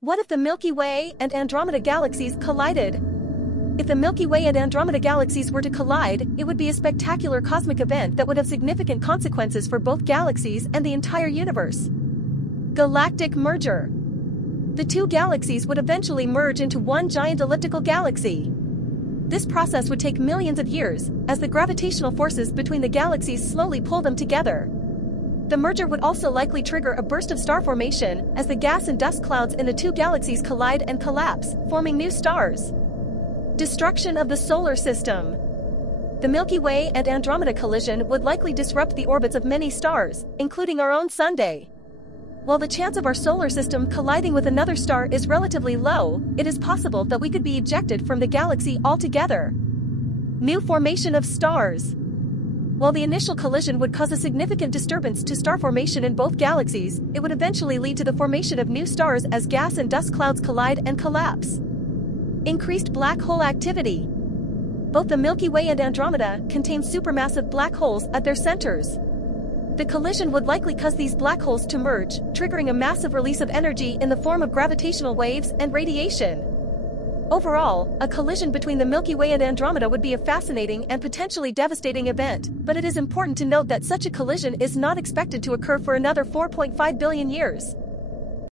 What if the Milky Way and Andromeda galaxies collided? If the Milky Way and Andromeda galaxies were to collide, it would be a spectacular cosmic event that would have significant consequences for both galaxies and the entire universe. Galactic merger. The two galaxies would eventually merge into one giant elliptical galaxy. This process would take millions of years, as the gravitational forces between the galaxies slowly pull them together. The merger would also likely trigger a burst of star formation, as the gas and dust clouds in the two galaxies collide and collapse, forming new stars. Destruction of the solar system. The Milky Way and Andromeda collision would likely disrupt the orbits of many stars, including our own Sunday. While the chance of our solar system colliding with another star is relatively low, it is possible that we could be ejected from the galaxy altogether. New formation of stars. While the initial collision would cause a significant disturbance to star formation in both galaxies, it would eventually lead to the formation of new stars as gas and dust clouds collide and collapse. Increased black hole activity. Both the Milky Way and Andromeda contain supermassive black holes at their centers. The collision would likely cause these black holes to merge, triggering a massive release of energy in the form of gravitational waves and radiation. Overall, a collision between the Milky Way and Andromeda would be a fascinating and potentially devastating event, but it is important to note that such a collision is not expected to occur for another 4.5 billion years.